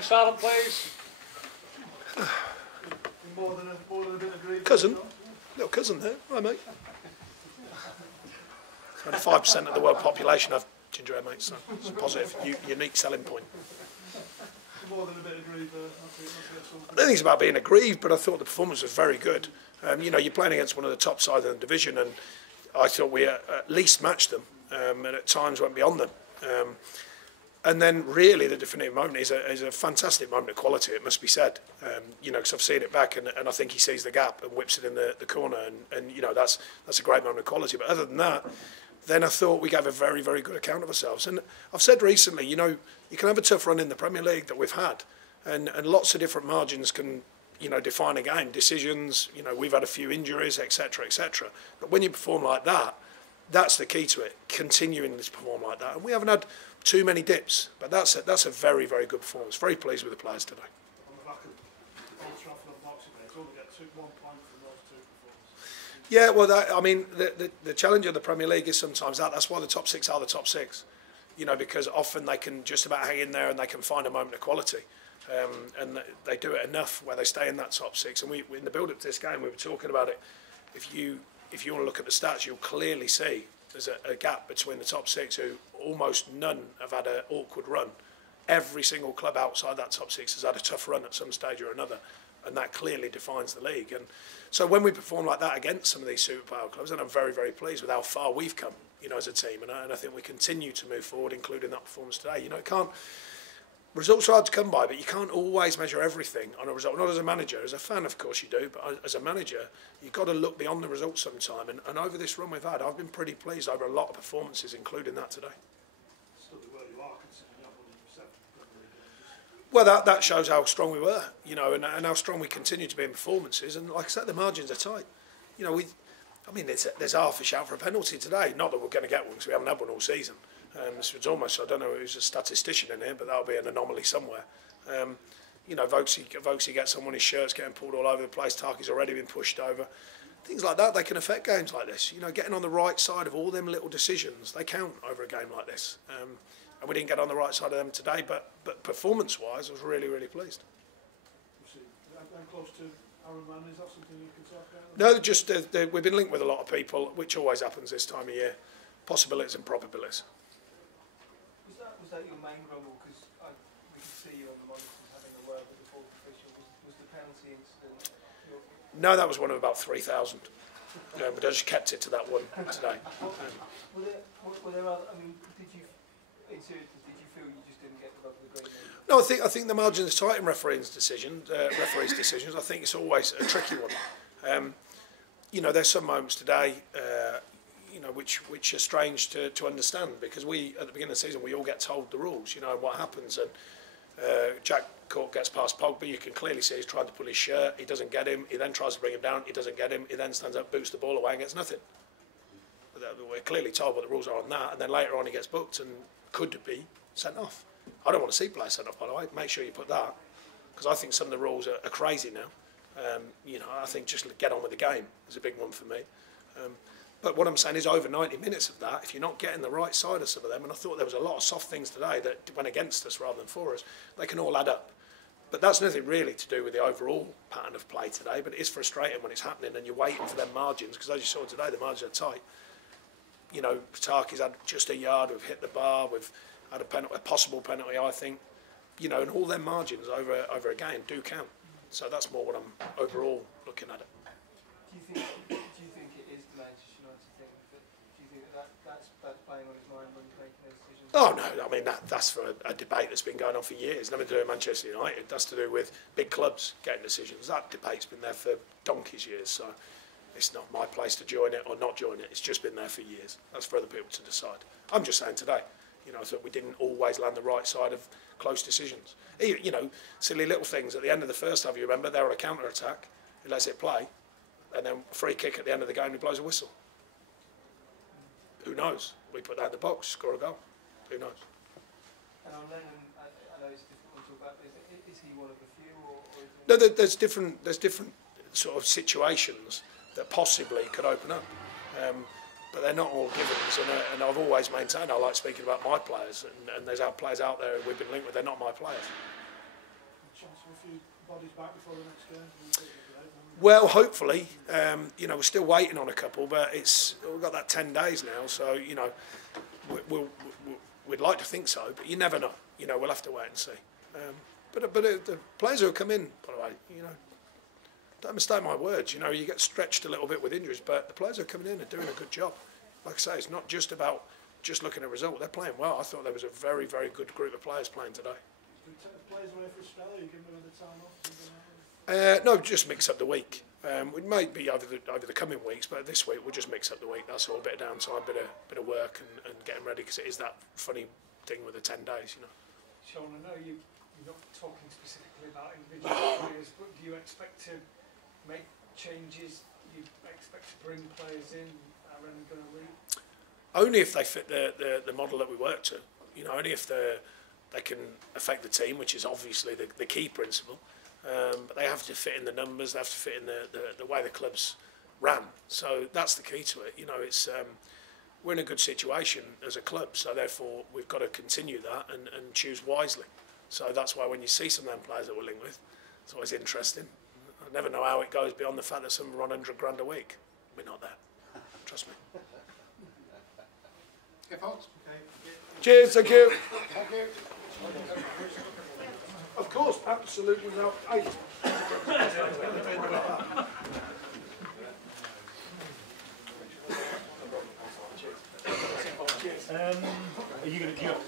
Remain silent, please. More than a bit of grief. Cousin, little cousin there, right mate. 25% of the world population have ginger ale, mate, so it's a positive, unique selling point. More than a bit of grief. I don't think it's about being aggrieved, but I thought the performance was very good. You know, you're playing against one of the top sides of the division, and I thought we at least matched them, and at times went beyond them. And then really the definitive moment is a fantastic moment of quality, it must be said. You know, because I've seen it back, and I think he sees the gap and whips it in the corner, and you know, that's a great moment of quality. But other than that, then I thought we gave a very, very good account of ourselves. And I've said recently, you know, you can have a tough run in the Premier League that we've had, and lots of different margins can, you know, define a game. Decisions, you know, we've had a few injuries, etc., etc. But when you perform like that, that's the key to it, continuing to perform like that. And we haven't had too many dips, but that's a very, very good performance. Very pleased with the players today. On the back of Old Trafford and Boxing Day, it's only get 1 point from those two performances. Yeah, well, I mean, the challenge of the Premier League is sometimes that's why the top six are the top six. You know, because often they can just about hang in there and they can find a moment of quality. And they do it enough where they stay in that top six. And we in the build-up to this game, we were talking about it. If you want to look at the stats, you'll clearly see there's a gap between the top six, who almost none have had an awkward run. Every single club outside that top six has had a tough run at some stage or another, and that clearly defines the league. And so when we perform like that against some of these superpower clubs, then I'm very, very pleased with how far we've come, you know, as a team. And I think we continue to move forward, including that performance today. You know, results are hard to come by, but you can't always measure everything on a result. Not as a manager. As a fan, of course, you do. But as a manager, you've got to look beyond the results sometime. And over this run we've had, I've been pretty pleased over a lot of performances, including that today. Still where you are, considering you have 107. Well, that shows how strong we were, you know, and how strong we continue to be in performances. And like I said, the margins are tight. You know, I mean, there's half a shout for a penalty today. Not that we're going to get one, because we haven't had one all season. So it's almost, I don't know who's a statistician in here, but that'll be an anomaly somewhere. You know, Vokesy gets someone, his shirt's getting pulled all over the place, Tarky's already been pushed over. Things like that, they can affect games like this. You know, getting on the right side of all them little decisions, they count over a game like this. And we didn't get on the right side of them today, but performance-wise, I was really, really pleased. And close to Aaron Lennon, is that something you can talk about? No, just we've been linked with a lot of people, which always happens this time of year. Possibilities and probabilities. Was that your main grumble? Because we could see you on the monitors having a word with the fourth official. Was the penalty incident? No, that was one of about 3,000. But I just kept it to that one today. Were there other? I mean, did you feel you just didn't get the rub of the green? No, I think the margins are tight in referees' decisions. I think it's always a tricky one. You know, there's some moments today. You know, which are strange to understand, because we, at the beginning of the season, we all get told the rules, you know, and what happens. And Jack Cork gets past Pogba, you can clearly see he's trying to pull his shirt, he doesn't get him, he then tries to bring him down, he doesn't get him, he then stands up, boots the ball away and gets nothing. But we're clearly told what the rules are on that, and then later on he gets booked and could be sent off. I don't want to see players sent off, by the way, make sure you put that, because I think some of the rules are crazy now. You know, I think just get on with the game is a big one for me. But what I'm saying is, over 90 minutes of that, if you're not getting the right side of some of them, and I thought there was a lot of soft things today that went against us rather than for us, they can all add up. But that's nothing really to do with the overall pattern of play today, but it is frustrating when it's happening and you're waiting for them margins, because as you saw today, the margins are tight. You know, Tarky's had just a yard, we've hit the bar, we've had a possible penalty, I think. You know, and all them margins over a game do count. So that's more what I'm overall looking at it. Do you think it is the Manchester United thing? Do you think that's playing on his mind when he's making those decisions? Oh no, I mean that's for a debate that's been going on for years. Nothing to do with Manchester United. That's to do with big clubs getting decisions. That debate's been there for donkey's years. So it's not my place to join it or not join it. It's just been there for years. That's for other people to decide. I'm just saying today, you know, that we didn't always land the right side of close decisions. You know, silly little things. At the end of the first half, you remember, they were a counter attack. He lets it play. And then a free kick at the end of the game, he blows a whistle. Who knows? We put that in the box, score a goal. Who knows? And on Lennon, I know it's difficult to talk about, but is he one of the few? No, there's different sort of situations that possibly could open up. But they're not all givens, and I've always maintained I like speaking about my players, and there's players out there we've been linked with, they're not my players. for a few bodies back before the next game? Well, hopefully, you know, we're still waiting on a couple, but we've got that 10 days now, so, you know, we'd like to think so, but you never know. You know, we'll have to wait and see. But the players who have come in, by the way, you know, don't mistake my words, you know, you get stretched a little bit with injuries, but the players who are coming in are doing a good job. Like I say, it's not just about just looking at a result. They're playing well. I thought there was a very, very good group of players playing today. Do you take the players away for Australia? You give them a bit of time off? No, just mix up the week. We might be over the coming weeks, but this week we'll just mix up the week. That's all. A bit of downtime, bit of work, and getting ready, because it is that funny thing with the 10 days, you know. Sean, I know you're not talking specifically about individual players, but do you expect to make changes? You expect to bring players in? Aaron going to leave? Only if they fit the model that we work to. You know, only if they can affect the team, which is obviously the key principle. But they have to fit in the numbers. They have to fit in the way the club's ran. So that's the key to it. You know, it's we're in a good situation as a club, so therefore we've got to continue that and choose wisely. So that's why when you see some of them players that we're linked with, it's always interesting. I never know how it goes beyond the fact that some are on 100 grand a week. We're not there. Trust me. Cheers, thank you. Thank you. Of course, absolutely without faith. Are you going to queue up?